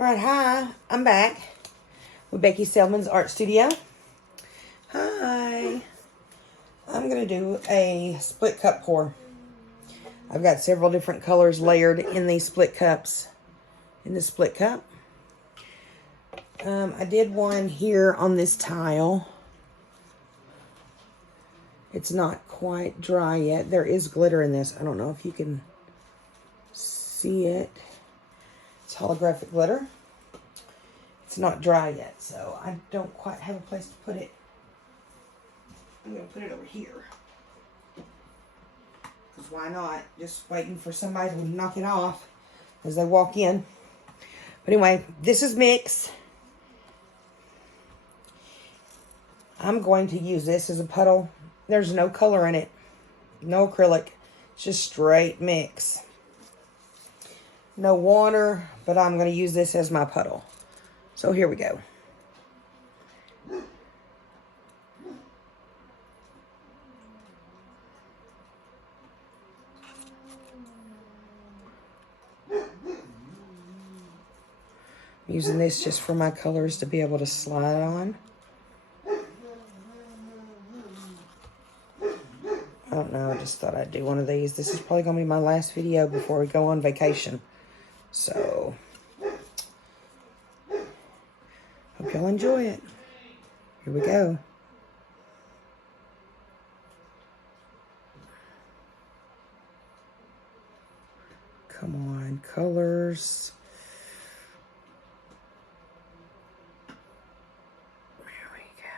All right, hi, I'm back with Becky Selman's Art Studio. Hi. I'm going to do a split cup pour. I've got several different colors layered in these split cups, in the split cup. I did one here on this tile. It's not quite dry yet. There is glitter in this. I don't know if you can see it. It's holographic glitter. It's not dry yet, so I don't quite have a place to put it. I'm going to put it over here. Because why not? Just waiting for somebody to knock it off as they walk in. But anyway, this is MiX. I'm going to use this as a puddle. There's no color in it. No acrylic. It's just straight MiX. No water, but I'm going to use this as my puddle. So here we go. I'm using this just for my colors to be able to slide on. I don't know, I just thought I'd do one of these. This is probably going to be my last video before we go on vacation. So, hope y'all enjoy it. Here we go. Come on, colors. There we go.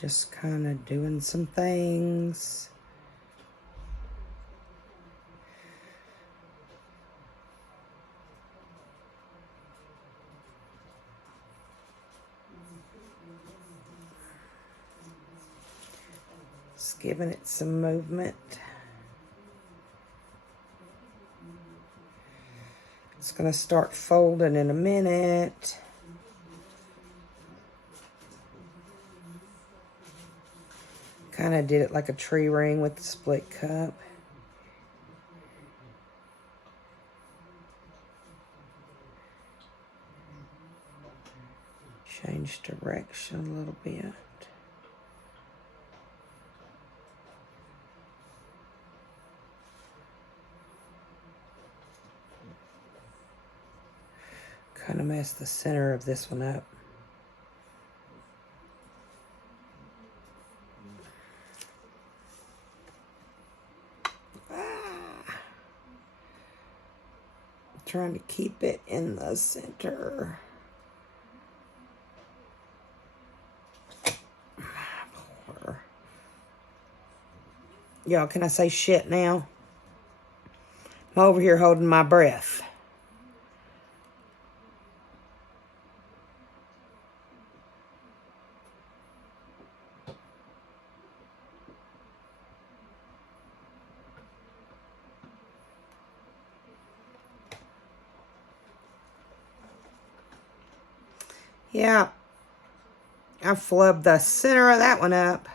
Just kind of doing some things. Just giving it some movement. It's going to start folding in a minute. Kind of did it like a tree ring with the split cup. Change direction a little bit. Kind of messed the center of this one up. Trying to keep it in the center. Y'all, can I say shit now? I'm over here holding my breath. Yeah, I flubbed the center of that one up.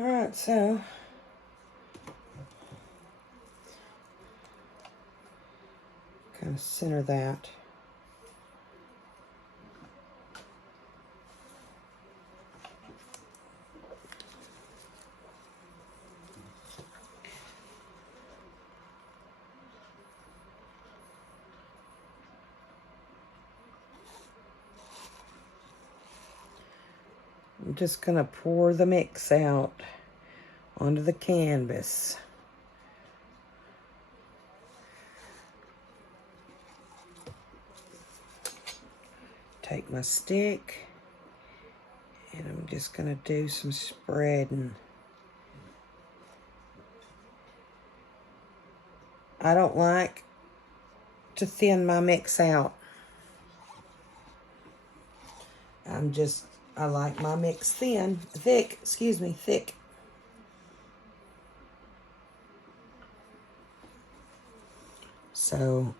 All right, so kind of center that. just going to pour the mix out onto the canvas. Take my stick, and I'm just going to do some spreading. I don't like to thin my mix out. I like my mix thick. So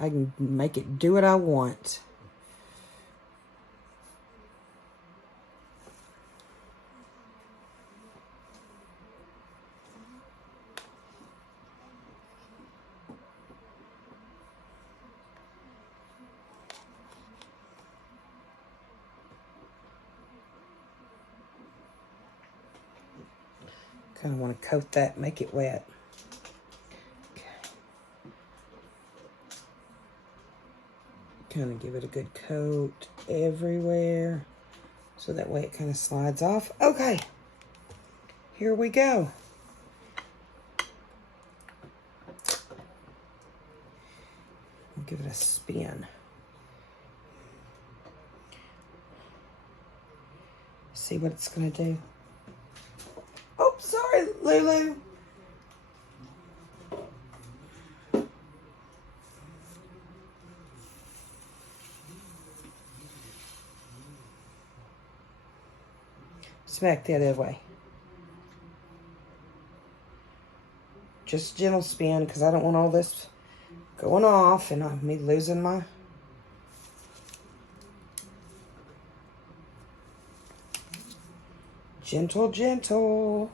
I can make it do what I want. Kind of want to coat that, make it wet. Okay. Kind of give it a good coat everywhere, so that way it kind of slides off. Okay, here we go. I'll give it a spin. See what it's going to do. Oh, sorry, Lulu. Smack the other way. Just gentle spin, because I don't want all this going off and me losing my... Gentle, gentle.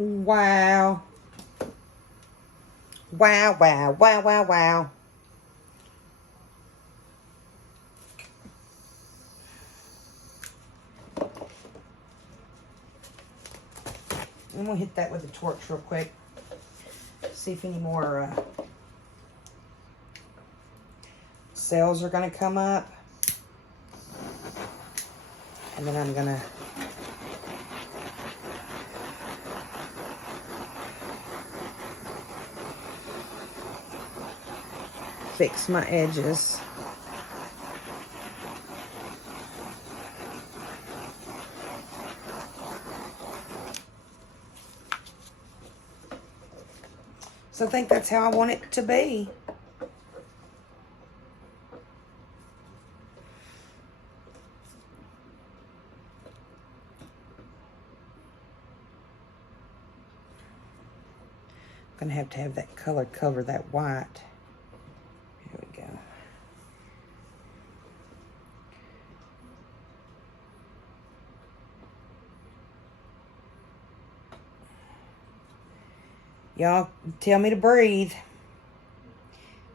Wow. Wow, wow, wow, wow, wow. I'm going to hit that with a torch real quick. See if any more cells are going to come up. And then I'm going to fix my edges. So I think that's how I want it to be. I'm going to have that color cover that white. Here we go. Y'all tell me to breathe.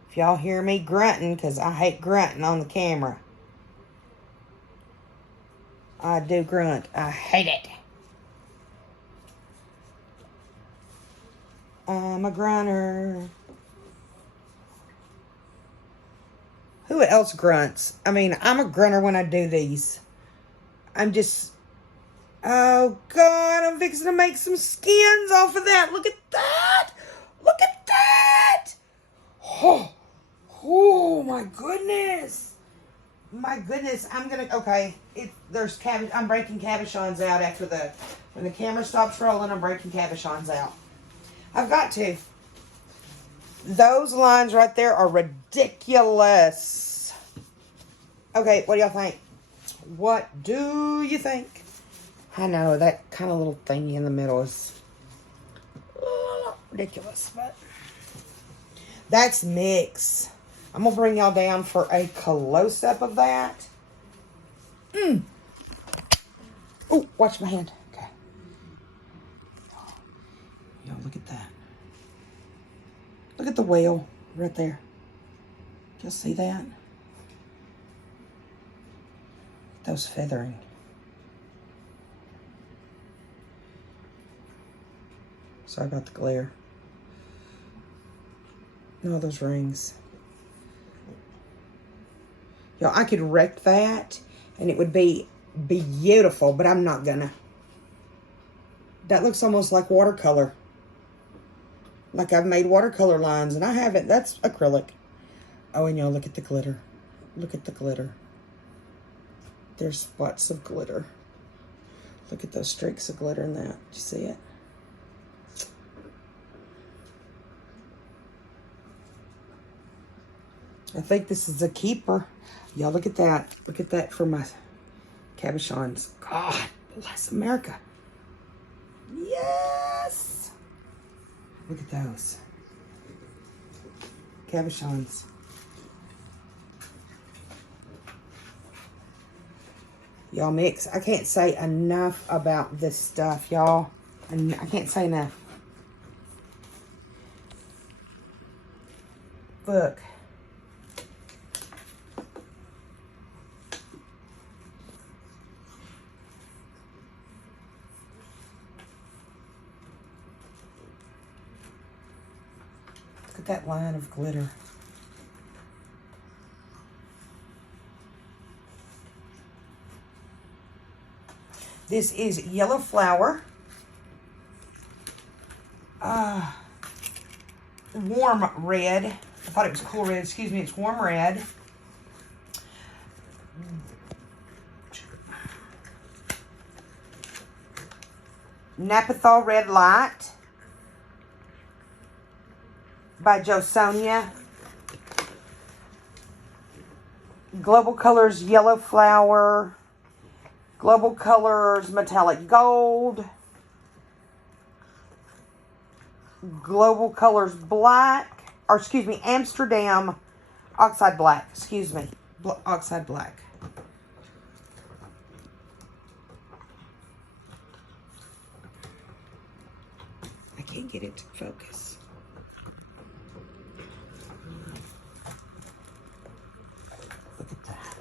If y'all hear me grunting, because I hate grunting on the camera. I do grunt. I hate it. I'm a grunter. Who else grunts? I mean, I'm a grunter when I do these. I'm just... Oh, God, I'm fixing to make some skins off of that. Look at that. Look at that. Oh, my goodness. My goodness, I'm going to... Okay, there's cabbage. I'm breaking cabochons out after when the camera stops rolling, I'm breaking cabochons out. I've got to. Those lines right there are ridiculous. Okay, what do y'all think? What do you think? I know that kind of little thingy in the middle is ridiculous, but that's MiX. I'm gonna bring y'all down for a close-up of that. Oh, watch my hand. Okay. Yo, look at that. Look at the whale right there. Just see that? Those feathering. Sorry about the glare. No, those rings. Yo, I could wreck that and it would be beautiful, but I'm not gonna. That looks almost like watercolor. Like I've made watercolor lines and I haven't. That's acrylic. Oh, and y'all look at the glitter. Look at the glitter. There's spots of glitter. Look at those streaks of glitter in that. Do you see it? I think this is a keeper. Y'all look at that. Look at that for my cabochons. God bless America. Yes. Look at those. Cabochons. Y'all MiX. I can't say enough about this stuff, y'all. And I can't say enough. Look. Look at that line of glitter. This is yellow flower. Warm red. I thought it was cool red. Excuse me, it's warm red. Napathol Red Light by Josonia. Global Colors Yellow Flower. Global Colors Metallic Gold. Global Colors Black. Or excuse me, Amsterdam Oxide Black. Excuse me. Oxide Black. I can't get it to focus. Look at that.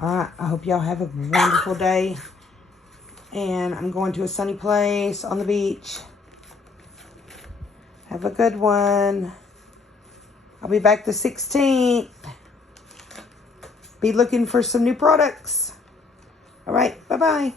Alright, I hope y'all have a wonderful day. And I'm going to a sunny place on the beach. Have a good one. I'll be back the 16th. Be looking for some new products. Alright, bye-bye.